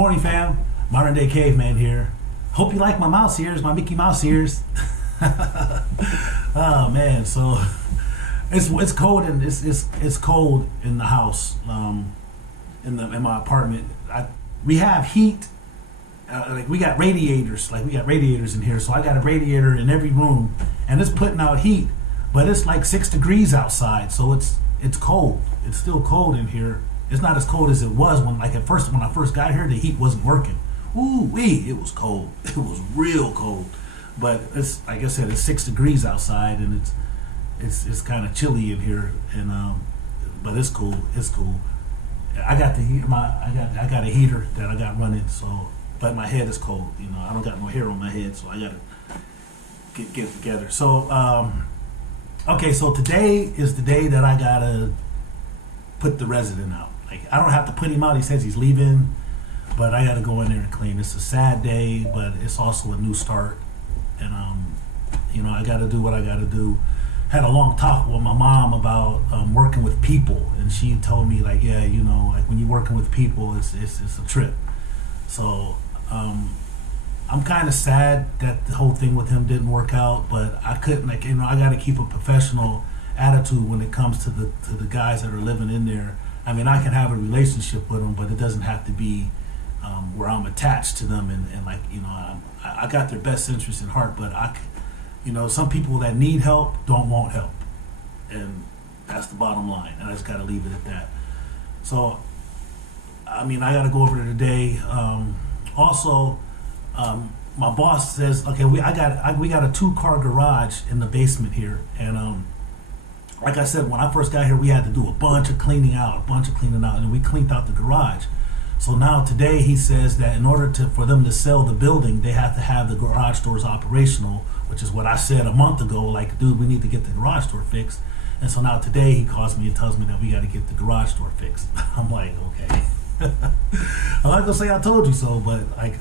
Morning fam, Modern Day Caveman here. Hope you like my mouse ears, my Mickey Mouse ears. Oh man, so it's cold and it's cold in the house, in my apartment. We have heat, like we got radiators in here. So I got a radiator in every room, and it's putting out heat, but it's like 6 degrees outside, so it's cold. It's still cold in here. It's not as cold as it was when I first got here. The heat wasn't working. Ooh wee, it was cold. It was real cold. But it's, like I said, it's 6 degrees outside, and it's kind of chilly in here. And but it's cool. It's cool. I got the heat. I got a heater that I got running. So, but my head is cold. You know, I don't got no hair on my head, so I gotta get it together. So okay, so today is the day that I gotta put the resident out. Like, I don't have to put him out. He says he's leaving, but I gotta go in there and clean. It's a sad day, but it's also a new start. And you know, I gotta do what I gotta do. Had a long talk with my mom about working with people, and she told me, like, yeah, you know, like when you're working with people, it's a trip. So I'm kind of sad that the whole thing with him didn't work out, but I couldn't, like, you know, I got to keep a professional attitude when it comes to the guys that are living in there. I mean, I can have a relationship with them, but it doesn't have to be where I'm attached to them and like, you know, I got their best interest in heart, but you know, some people that need help don't want help, and that's the bottom line, and I just got to leave it at that. So, I mean, I got to go over there today. Also, my boss says, okay, we got a 2-car garage in the basement here, and like I said, when I first got here, we had to do a bunch of cleaning out, and we cleaned out the garage. So now today he says that in order for them to sell the building, they have to have the garage doors operational, which is what I said a month ago, like, dude, we need to get the garage door fixed. And so now today he calls me and tells me that we got to get the garage door fixed. I'm like, okay. I'm not gonna say I told you so, but like,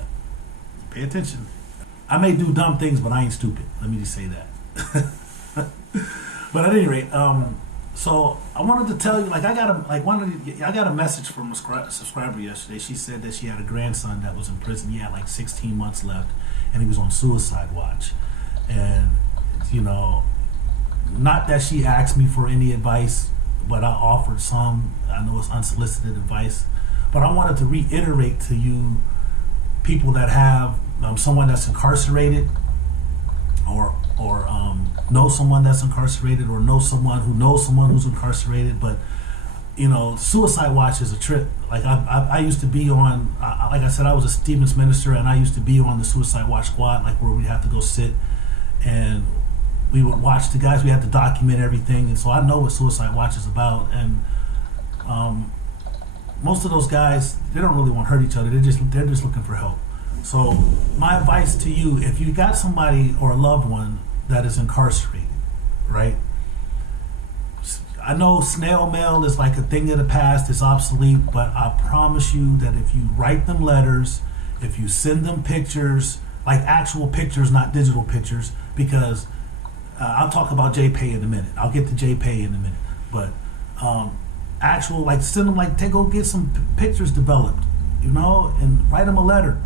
pay attention. I may do dumb things, but I ain't stupid. Let me just say that. But at any rate, so I wanted to tell you, like, I got a message from a subscriber yesterday. She said that she had a grandson that was in prison. He had like 16 months left, and he was on suicide watch. And you know, not that she asked me for any advice, but I offered some. I know it's unsolicited advice, but I wanted to reiterate to you, people that have someone that's incarcerated, or know someone that's incarcerated, or know someone who knows someone who's incarcerated. But you know, suicide watch is a trip. Like I used to be on, like I said, I was a Stevens minister, and I used to be on the suicide watch squad, like where we'd have to go sit and we would watch the guys. We had to document everything, and so I know what suicide watch is about. And most of those guys, they don't really want to hurt each other. They're just looking for help. So my advice to you, if you got somebody or a loved one that is incarcerated, right? I know snail mail is like a thing of the past, it's obsolete, but I promise you that if you write them letters, if you send them pictures, like actual pictures, not digital pictures, because I'll talk about JPay in a minute. I'll get to JPay in a minute, but actual, like, send them, like, go get some pictures developed, you know, and write them a letter,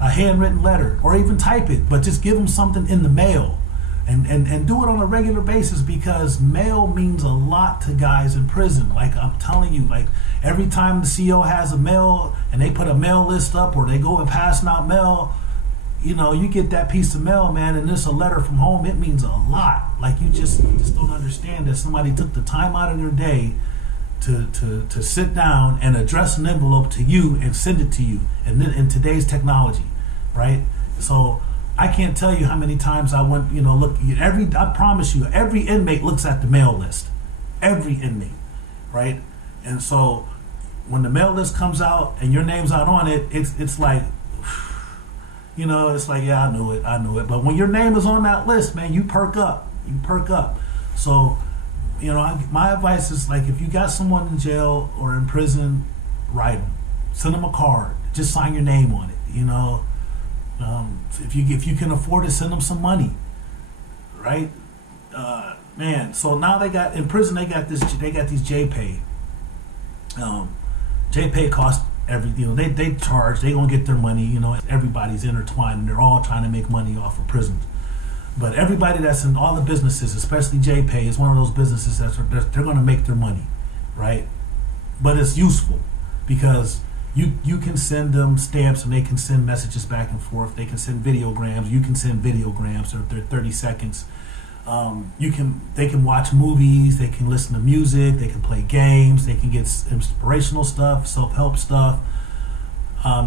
a handwritten letter, or even type it, but just give them something in the mail, and do it on a regular basis, because mail means a lot to guys in prison. Like, I'm telling you, like, every time the CO has a mail and they put a mail list up, or they go and passing out mail, you know, you get that piece of mail, man, and it's a letter from home. It means a lot. Like, you just don't understand that somebody took the time out of their day to sit down and address an envelope to you and send it to you, and then in today's technology, right? So I can't tell you how many times I went, you know, look, I promise you, every inmate looks at the mail list. Every inmate, right? And so when the mail list comes out and your name's out on it, it's like, you know, it's like, yeah, I knew it. But when your name is on that list, man, you perk up. So, you know, my advice is, like, if you got someone in jail or in prison, write them. Send them a card. Just sign your name on it, you know. If you can afford it, send them some money, right? Man, so now they got, in prison, they got these JPay. JPay costs they charge, they gonna get their money. Everybody's intertwined, and they're all trying to make money off of prisons. But everybody that's in all the businesses, especially JPay, is one of those businesses they're gonna make their money, right? But it's useful because you can send them stamps and they can send messages back and forth. They can send videograms. You can send videograms. They're 30 seconds. They can watch movies. They can listen to music. They can play games. They can get inspirational stuff, self-help stuff.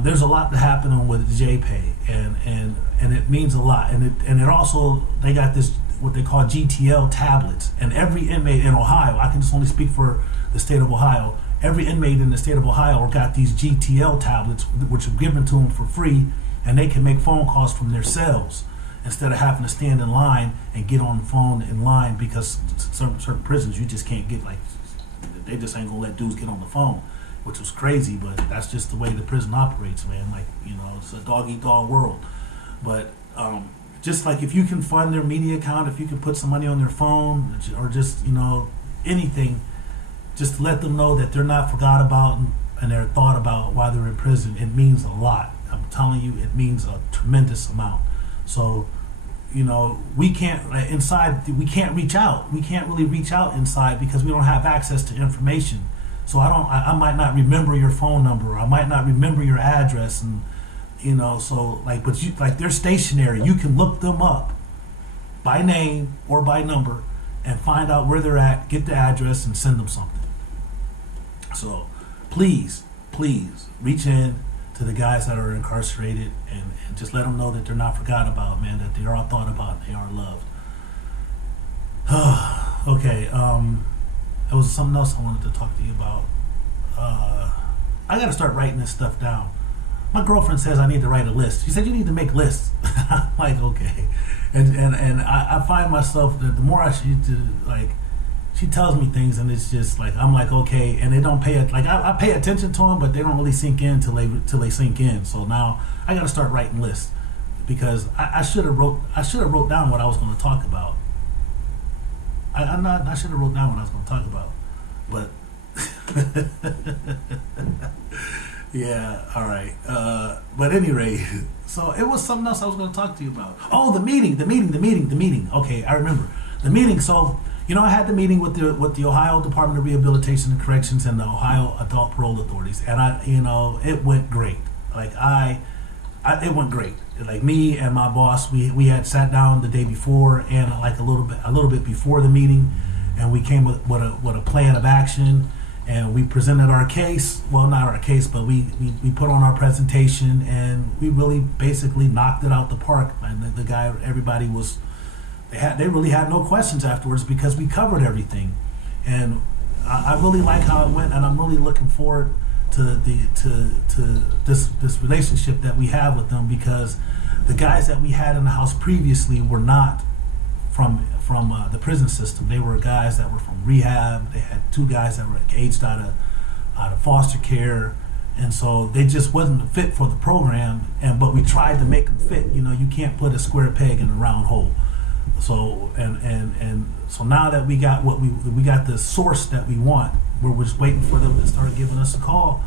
There's a lot happening with JPay, and it means a lot. And it also, they got this what they call GTL tablets, and every inmate in Ohio, I can just only speak for the state of Ohio. Every inmate in the state of Ohio got these GTL tablets, which are given to them for free, and they can make phone calls from their cells instead of having to stand in line and get on the phone in line, because certain prisons you just can't get, like, they just ain't gonna let dudes get on the phone, which was crazy, but that's just the way the prison operates, man. Like, it's a dog-eat-dog world. But just like if you can fund their media account, if you can put some money on their phone, or just, anything, just to let them know that they're not forgot about and they're thought about while they're in prison, it means a lot. I'm telling you, it means a tremendous amount. So, we can't inside. We can't reach out. We can't really reach out inside because we don't have access to information. So I might not remember your phone number. Or I might not remember your address, and So but they're stationary. You can look them up by name or by number and find out where they're at, get the address, and send them something. So please reach in to the guys that are incarcerated and just let them know that they're not forgotten about, man, that they are thought about, they are loved. Okay, there was something else I wanted to talk to you about. I gotta start writing this stuff down. My girlfriend says I need to write a list. She said you need to make lists. I'm like, okay. And I find myself that the more she tells me things, and it's just like, I'm like, okay, and they don't pay it. Like, I pay attention to them, but they don't really sink in till they sink in. So now I got to start writing lists, because I should have wrote down what I was going to talk about. I should have wrote down what I was going to talk about, but yeah, all right. But anyway, so it was something else I was going to talk to you about. Oh, the meeting. Okay, I remember the meeting. So, I had the meeting with the Ohio Department of Rehabilitation and Corrections and the Ohio Adult Parole Authorities, and it went great. Like it went great. Like, me and my boss, we had sat down the day before and like a little bit before the meeting, and we came with a plan of action, and we presented our case. Well, not our case, but we put on our presentation, and we really basically knocked it out the park. And everybody was. They really had no questions afterwards because we covered everything, and I really like how it went, and I'm really looking forward to this relationship that we have with them, because the guys that we had in the house previously were not from the prison system. They were guys that were from rehab. They had 2 guys that were aged out of foster care, and so they just wasn't fit for the program. But we tried to make them fit. You can't put a square peg in a round hole. So so now that we got we got the source that we want, we're just waiting for them to start giving us a call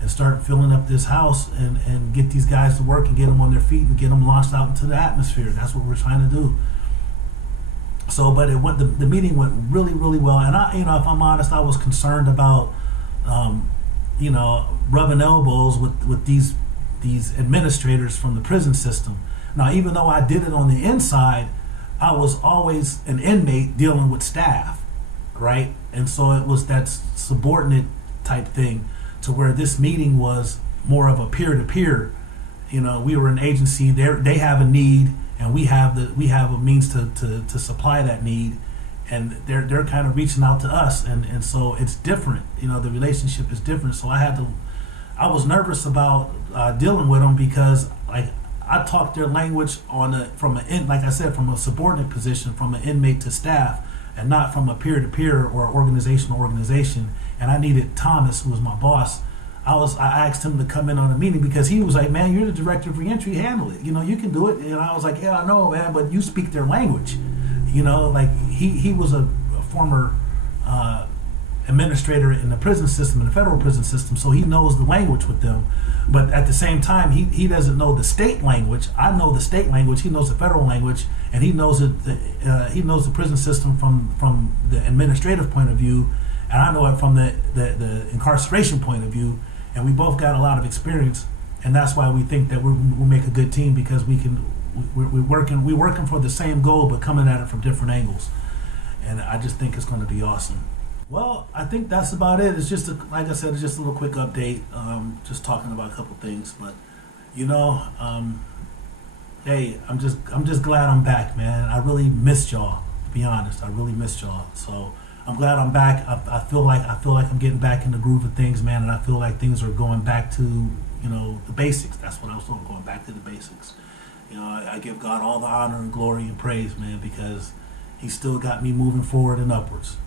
and start filling up this house and get these guys to work and get them on their feet and get them launched out into the atmosphere. That's what we're trying to do. So, but the meeting went really, really well. And if I'm honest, I was concerned about rubbing elbows with these administrators from the prison system. Now, even though I did it on the inside, I was always an inmate dealing with staff, right? And so it was that subordinate type thing, to where this meeting was more of a peer-to-peer. We were an agency. They have a need, and we have a means to supply that need, and they're kind of reaching out to us, and so it's different. The relationship is different. So I was nervous about dealing with them, because I talk their language from a subordinate position, from an inmate to staff, and not from a peer-to-peer or organization. And I needed Thomas, who was my boss. I asked him to come in on a meeting, because he was like, "Man, you're the director of reentry, handle it. You can do it." And I was like, "Yeah, I know, man, but you speak their language." He was a former administrator in the prison system, in the federal prison system, so he knows the language with them. But at the same time, he doesn't know the state language. I know the state language. He knows the federal language, and he knows it. He knows the prison system from the administrative point of view, and I know it from the incarceration point of view. And we both got a lot of experience, and that's why we think that we'll make a good team, because we're working for the same goal, but coming at it from different angles. And I just think it's going to be awesome. Well, I think that's about it. It's just, like I said, it's just a little quick update. Just talking about a couple things, but hey, I'm just glad I'm back, man. I really missed y'all. To be honest, I really missed y'all. So I'm glad I'm back. I feel like I'm getting back in the groove of things, man, and I feel like things are going back to the basics. That's what I was talking, going back to the basics. I give God all the honor and glory and praise, man, because He still got me moving forward and upwards.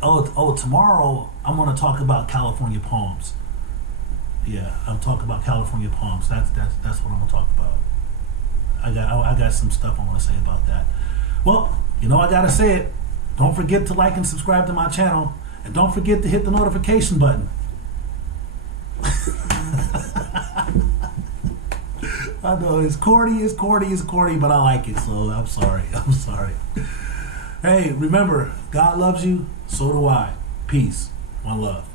Tomorrow I'm going to talk about California palms. Yeah, I'm talking about California palms. That's what I'm going to talk about. I got some stuff I want to say about that. Well, I got to say it. Don't forget to like and subscribe to my channel, and don't forget to hit the notification button. I know it's corny, but I like it, so I'm sorry. Hey, remember, God loves you, so do I. Peace. One love.